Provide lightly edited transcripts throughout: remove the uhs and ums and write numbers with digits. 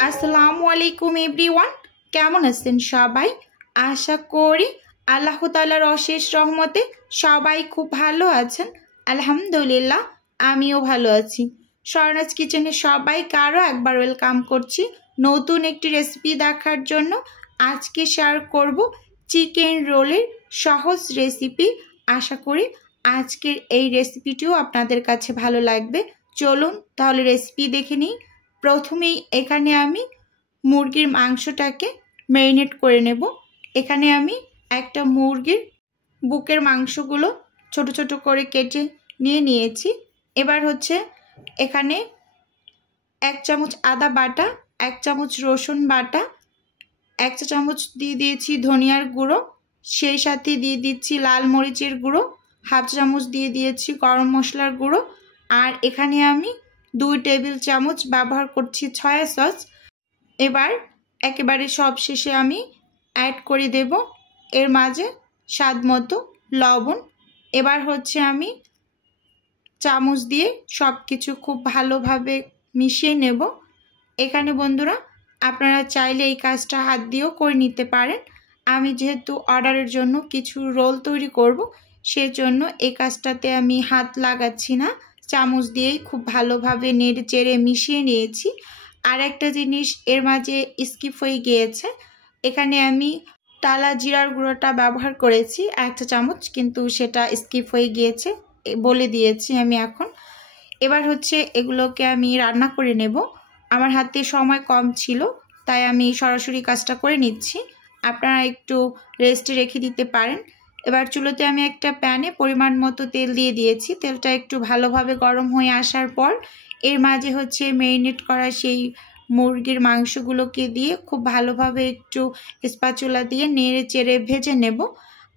আসসালামু আলাইকুম এভরিওয়ান, কেমন আছেন সবাই? আশা করি আল্লাহ তাআলার অশেষ রহমতে সবাই খুব ভালো আছেন। আলহামদুলিল্লাহ, আমিও ভালো আছি। স্বর্ণাজ কিচেনে সবাইকে আরও একবার ওয়েলকাম করছি নতুন একটি রেসিপি দেখার জন্য। আজকে শেয়ার করব চিকেন রোলের সহজ রেসিপি। আশা করি আজকের এই রেসিপিটিও আপনাদের কাছে ভালো লাগবে। চলুন তাহলে রেসিপি দেখে নিই। প্রথমেই এখানে আমি মুরগির মাংসটাকে ম্যারিনেট করে নেব। এখানে আমি একটা মুরগির বুকের মাংসগুলো ছোট ছোট করে কেটে নিয়েছি। এবার হচ্ছে এখানে 1 চামচ আদা বাটা, 1 চামচ রসুন বাটা, 1 চা চামচ দিয়ে দিয়েছি ধনিয়ার গুঁড়ো, সেই সাথে দিয়ে দিচ্ছি লাল মরিচের গুঁড়ো, 1/2 চামচ দিয়ে দিয়েছি গরম মশলার গুঁড়ো, আর এখানে আমি 2 টেবিল চামচ ব্যবহার করছি সয়া সস। এবার একেবারে সব শেষে আমি অ্যাড করে দেব এর মাঝে স্বাদ মতো লবণ। এবার হচ্ছে আমি চামচ দিয়ে সব কিছু খুব ভালোভাবে মিশিয়ে নেব। এখানে বন্ধুরা আপনারা চাইলে এই কাজটা হাত দিয়েও করে নিতে পারেন। আমি যেহেতু অর্ডারের জন্য কিছু রোল তৈরি করব, সেজন্য এই কাজটাতে আমি হাত লাগাচ্ছি না, চামচ দিয়েই খুব ভালোভাবে নেড়ে চেড়ে মিশিয়ে নিয়েছি। আর একটা জিনিস এর মাঝে স্কিপ হয়ে গিয়েছে, এখানে আমি টালা জিরার গুঁড়োটা ব্যবহার করেছি 1 চা চামচ, কিন্তু সেটা স্কিপ হয়ে গিয়েছে, বলে দিয়েছি আমি এখন। এবার হচ্ছে এগুলোকে আমি রান্না করে নেব। আমার হাতে সময় কম ছিল, তাই আমি সরাসরি কাজটা করে নিচ্ছি। আপনারা একটু রেস্টে রেখে দিতে পারেন। এবার চুলোতে আমি একটা প্যানে পরিমাণ মতো তেল দিয়ে দিয়েছি। তেলটা একটু ভালোভাবে গরম হয়ে আসার পর এর মাঝে হচ্ছে ম্যারিনেট করা সেই মুরগির মাংসগুলোকে দিয়ে খুব ভালোভাবে একটু স্প্যাচুলা দিয়ে নেড়ে চেড়ে ভেজে নেব।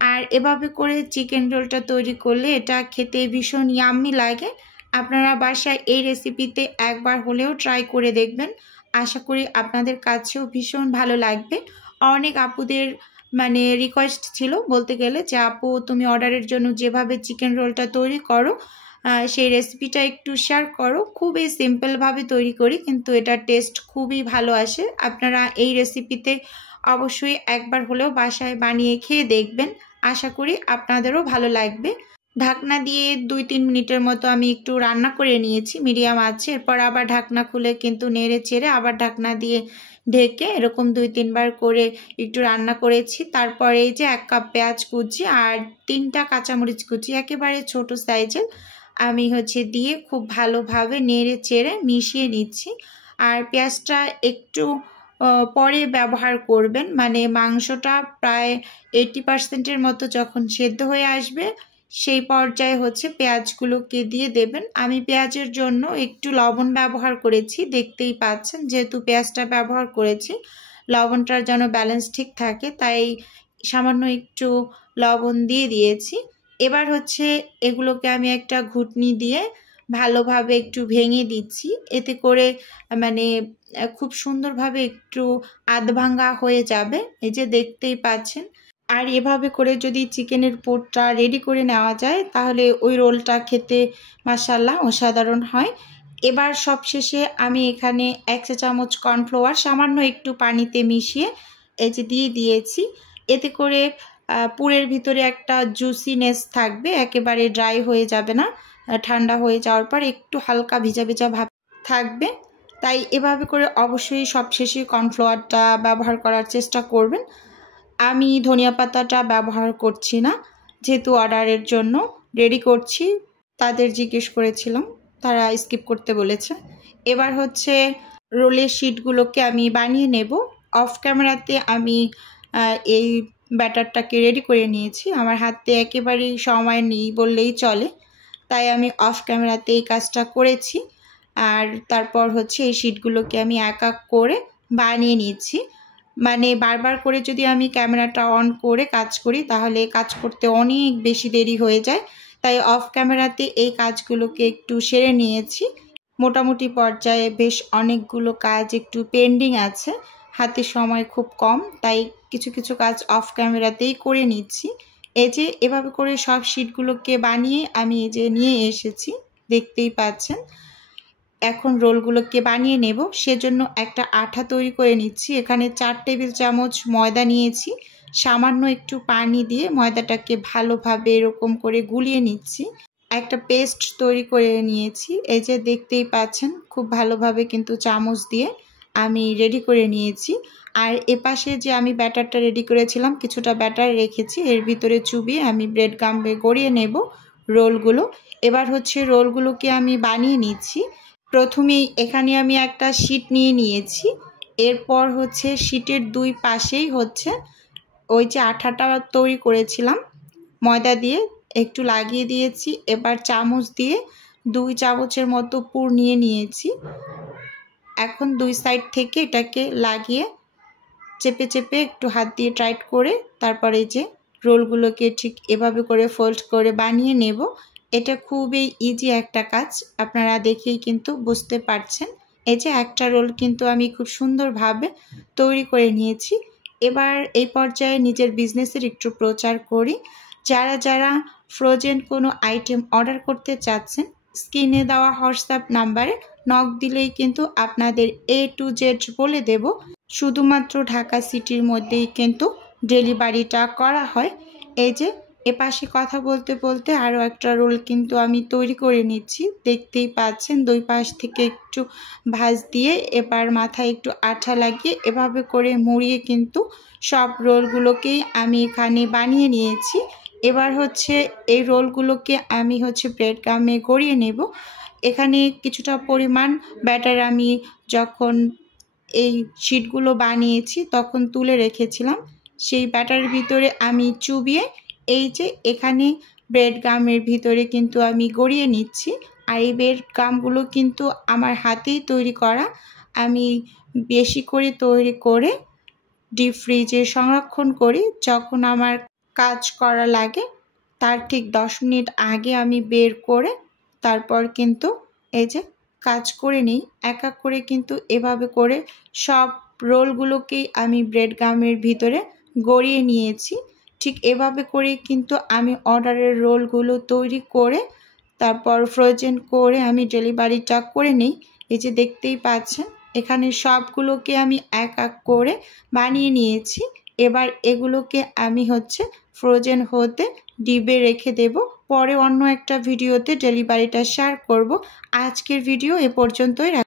আর এভাবে করে চিকেন রোলটা তৈরি করলে এটা খেতে ভীষণ ইয়াম্মি লাগে। আপনারা বাসায় এই রেসিপিতে একবার হলেও ট্রাই করে দেখবেন। আশা করি আপনাদের কাছেও ভীষণ ভালো লাগবে। অনেক আপুদের রিকোয়েস্ট ছিল বলতে গেলে যে আপু তুমি অর্ডারের জন্য যেভাবে চিকেন রোলটা তৈরি করো সেই রেসিপিটা একটু শেয়ার করো। খুবই সিম্পলভাবে তৈরি করি, কিন্তু এটার টেস্ট খুবই ভালো আসে। আপনারা এই রেসিপিতে অবশ্যই একবার হলেও বাসায় বানিয়ে খেয়ে দেখবেন। আশা করি আপনাদেরও ভালো লাগবে। ঢাকনা দিয়ে 2-3 মিনিটের মতো আমি একটু রান্না করে নিয়েছি মিডিয়াম আঁচে। এরপর আবার ঢাকনা খুলে কিন্তু নেড়ে চেড়ে আবার ঢাকনা দিয়ে ঢেকে এরকম 2-3 বার করে একটু রান্না করেছি। তারপরে এই যে 1 কাপ পেঁয়াজ কুচি আর 3টা কাঁচামরিচ কুচি একেবারে ছোট সাইজের আমি হচ্ছে দিয়ে খুব ভালোভাবে নেড়ে চেড়ে মিশিয়ে নিচ্ছি। আর পেঁয়াজটা একটু পরে ব্যবহার করবেন, মাংসটা প্রায় 80%-এর মতো যখন সেদ্ধ হয়ে আসবে সেই পর্যায়ে হচ্ছে পেঁয়াজগুলোকে দিয়ে দেবেন। আমি পেঁয়াজের জন্য একটু লবণ ব্যবহার করেছি, দেখতেই পাচ্ছেন যেহেতু পেঁয়াজটা ব্যবহার করেছি লবণটার যেন ব্যালেন্স ঠিক থাকে, তাই সামান্য একটু লবণ দিয়ে দিয়েছি। এবার হচ্ছে এগুলোকে আমি একটা ঘুটনি দিয়ে ভালোভাবে একটু ভেঙে দিচ্ছি, এতে করে খুব সুন্দরভাবে একটু আধভাঙা হয়ে যাবে, এই যে দেখতেই পাচ্ছেন। আর এভাবে করে যদি চিকেনের পুরটা রেডি করে নেওয়া যায় তাহলে ওই রোলটা খেতে মাশাআল্লাহ অসাধারণ হয়। এবার সবশেষে আমি এখানে 1 চা চামচ কর্নফ্লাওয়ার সামান্য একটু পানিতে মিশিয়ে এই যে দিয়ে দিয়েছি। এতে করে পুরের ভিতরে একটা জুসিনেস থাকবে, একেবারে ড্রাই হয়ে যাবে না, ঠান্ডা হয়ে যাওয়ার পর একটু হালকা ভিজা ভিজা ভাব থাকবে। তাই এভাবে করে অবশ্যই সবশেষে কর্নফ্লাওয়ারটা ব্যবহার করার চেষ্টা করবেন। আমি ধনিয়া পাতাটা ব্যবহার করছি না, যেহেতু অর্ডারের জন্য রেডি করছি। তাদের জিজ্ঞেস করেছিলাম, তারা স্কিপ করতে বলেছে। এবার হচ্ছে রোলের শিটগুলোকে আমি বানিয়ে নেব। অফ ক্যামেরাতে আমি এই ব্যাটারটাকে রেডি করে নিয়েছি। আমার হাতে একেবারেই সময় নেই বললেই চলে, তাই আমি অফ ক্যামেরাতে এই কাজটা করেছি। আর তারপর হচ্ছে এই শিটগুলোকে আমি এক এক করে বানিয়ে নিচ্ছি। বারবার করে যদি আমি ক্যামেরাটা অন করে কাজ করি তাহলে কাজ করতে অনেক বেশি দেরি হয়ে যায়, তাই অফ ক্যামেরাতে এই কাজগুলোকে একটু সেরে নিয়েছি। মোটামুটি পর্যায়ে বেশ অনেকগুলো কাজ একটু পেন্ডিং আছে, হাতে সময় খুব কম, তাই কিছু কিছু কাজ অফ ক্যামেরাতেই করে নিচ্ছি। এই যে এভাবে করে সব শিটগুলোকে বানিয়ে আমি এই যে নিয়ে এসেছি, দেখতেই পাচ্ছেন। এখন রোলগুলোকে বানিয়ে নেব, সেজন্য একটা আঠা তৈরি করে নিচ্ছি। এখানে 4 টেবিল চামচ ময়দা নিয়েছি, সামান্য একটু পানি দিয়ে ময়দাটাকে ভালোভাবে এরকম করে গুলিয়ে নিচ্ছি। একটা পেস্ট তৈরি করে নিয়েছি, এই যে দেখতেই পাচ্ছেন খুব ভালোভাবে কিন্তু চামচ দিয়ে আমি রেডি করে নিয়েছি। আর এপাশে যে আমি ব্যাটারটা রেডি করেছিলাম, কিছুটা ব্যাটার রেখেছি, এর ভিতরে চুবিয়ে আমি ব্রেড গামে গড়িয়ে নেব রোলগুলো। এবার হচ্ছে রোলগুলোকে আমি বানিয়ে নিচ্ছি। প্রথমেই এখানে আমি একটা শিট নিয়ে নিয়েছি, এরপর হচ্ছে শিটের 2 পাশেই হচ্ছে ওই যে আঠাটা তৈরি করেছিলাম ময়দা দিয়ে একটু লাগিয়ে দিয়েছি। এবার চামচ দিয়ে 2 চামচের মতো পুর নিয়ে নিয়েছি। এখন 2 সাইড থেকে এটাকে লাগিয়ে চেপে চেপে একটু হাত দিয়ে টাইট করে তারপরে এই যে রোলগুলোকে ঠিক এভাবে করে ফোল্ড করে বানিয়ে নেব। এটা খুবই ইজি একটা কাজ, আপনারা দেখেই কিন্তু বুঝতে পারছেন। এই যে একটা রোল কিন্তু আমি খুব সুন্দরভাবে তৈরি করে নিয়েছি। এবার এই পর্যায়ে নিজের বিজনেসের একটু প্রচার করি। যারা যারা ফ্রোজেন কোনো আইটেম অর্ডার করতে চাচ্ছেন, স্ক্রিনে দেওয়া হোয়াটসঅ্যাপ নাম্বারে নক দিলেই কিন্তু আপনাদের A to Z বলে দেব। শুধুমাত্র ঢাকা সিটির মধ্যেই কিন্তু ডেলিভারিটা করা হয়। এই যে এপাশে কথা বলতে বলতে আরও একটা রোল কিন্তু আমি তৈরি করে নিচ্ছি, দেখতেই পাচ্ছেন। 2 পাশ থেকে একটু ভাঁজ দিয়ে এবার মাথায় একটু আঠা লাগিয়ে এভাবে করে মুড়িয়ে কিন্তু সব রোলগুলোকেই আমি এখানে বানিয়ে নিয়েছি। এবার হচ্ছে এই রোলগুলোকে আমি হচ্ছে ব্রেড গামে গড়িয়ে নেব। এখানে কিছুটা পরিমাণ ব্যাটার আমি যখন এই শিটগুলো বানিয়েছি তখন তুলে রেখেছিলাম, সেই ব্যাটারের ভিতরে আমি চুবিয়ে এই যে এখানে ব্রেড গামের ভিতরে কিন্তু আমি গড়িয়ে নিচ্ছি। আর এই ব্রেড গামগুলো কিন্তু আমার হাতেই তৈরি করা, আমি বেশি করে তৈরি করে ডিপ ফ্রিজে সংরক্ষণ করি। যখন আমার কাজ করা লাগে তার ঠিক 10 মিনিট আগে আমি বের করে তারপর কিন্তু এই যে কাজ করে নিই। এক এক করে কিন্তু এভাবে করে সব রোলগুলোকেই আমি ব্রেড গামের ভিতরে গড়িয়ে নিয়েছি। ঠিক এভাবে করে কিন্তু আমি অর্ডারের রোলগুলো তৈরি করে তারপর ফ্রোজেন করে আমি ডেলিভারিটা করে নিই। এই যে দেখতেই পাচ্ছেন এখানে সবগুলোকে আমি এক এক করে বানিয়ে নিয়েছি। এবার এগুলোকে আমি হচ্ছে ফ্রোজেন হতে ডিবে রেখে দেব, পরে অন্য একটা ভিডিওতে ডেলিভারিটা শেয়ার করব। আজকের ভিডিও এ পর্যন্তই।